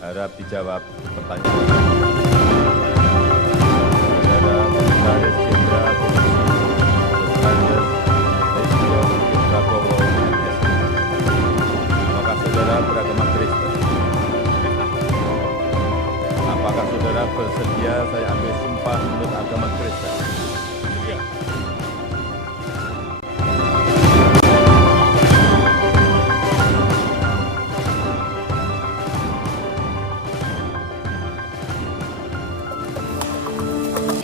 Harap dijawab pertanyaan. Saudara Komisaris Jenderal Polisi Los Angeles Listio Sigit Prabowo, MSI. Apakah saudara beragama Kristen? Apakah saudara bersedia saya ambil sumpah menurut agama Kristen?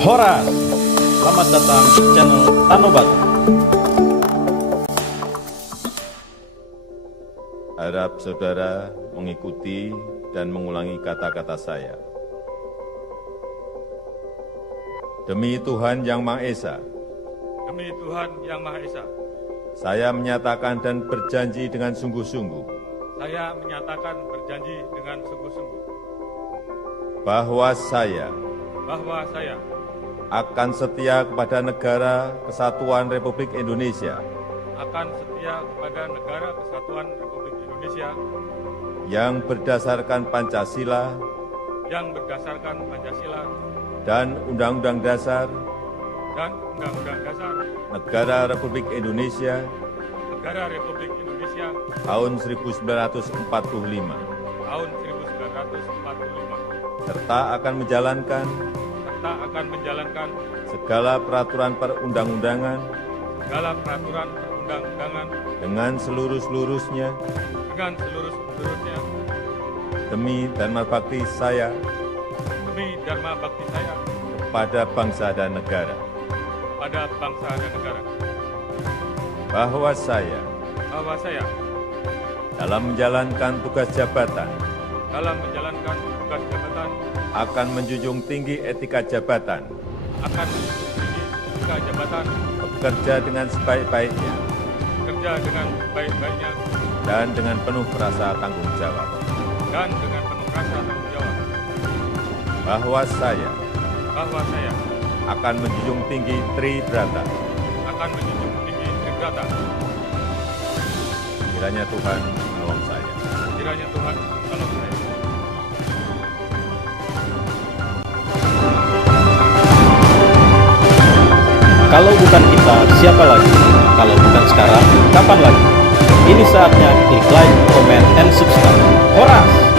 Horas, selamat datang di channel Tanobat. Harap saudara mengikuti dan mengulangi kata-kata saya. Demi Tuhan Yang Maha Esa, Demi Tuhan Yang Maha Esa, saya menyatakan dan berjanji dengan sungguh-sungguh saya menyatakan berjanji dengan sungguh-sungguh bahwa saya bahwa saya akan setia kepada Negara Kesatuan Republik Indonesia akan setia kepada Negara Kesatuan Republik Indonesia yang berdasarkan Pancasila yang berdasarkan Pancasila dan Undang-Undang Dasar dan Undang-Undang Dasar Negara Republik Indonesia Negara Republik Indonesia tahun 1945, tahun 1945, serta akan menjalankan segala peraturan perundang-undangan segala peraturan perundang-undangan dengan seluruh-seluruhnya demi dharma bakti saya kepada bangsa dan negara. Bahwa saya dalam menjalankan tugas jabatan akan menjunjung tinggi etika jabatan, bekerja dengan sebaik-baiknya, dan dengan penuh rasa tanggung jawab. Bahwa saya akan menjunjung tinggi Tribrata. Kiranya Tuhan menolong saya. Kalau bukan kita, siapa lagi? Kalau bukan sekarang, kapan lagi? Ini saatnya klik like, comment, and subscribe. Horas!